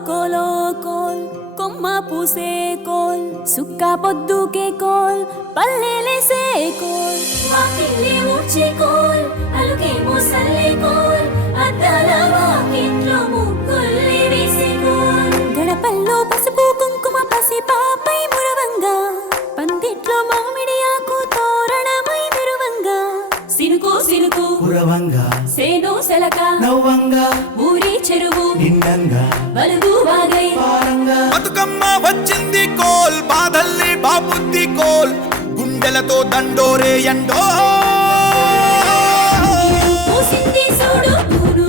కోలో coal కొమ్మ పూసే coal సుక్క పొద్దుకే coal పల్లెలేసే coal వాకిలి ఊడ్చే కోల్ అలుకే మోసల్లే కోల్ అద్దాల వాకిట్లో ముగ్గుల్ని వేసే కోల్ గడపల్లో పసుపు కుంకుమ పసి పాపై మురవంగా పందిట్లో మామిడి ఆకు తోరణమై మెరువంగా సినుకు సినుకు కురవంగా సేను సెలక నవ్వంగా ఊరి చెరువు నిండంగా బలుగు వాగై పారంగా బతుకమ్మ వచ్చింది కోల్ బాధల్ని బాబుద్ది కోల్ గుండెలతో దండోరే ఎండో పూసింది చూడు పూలు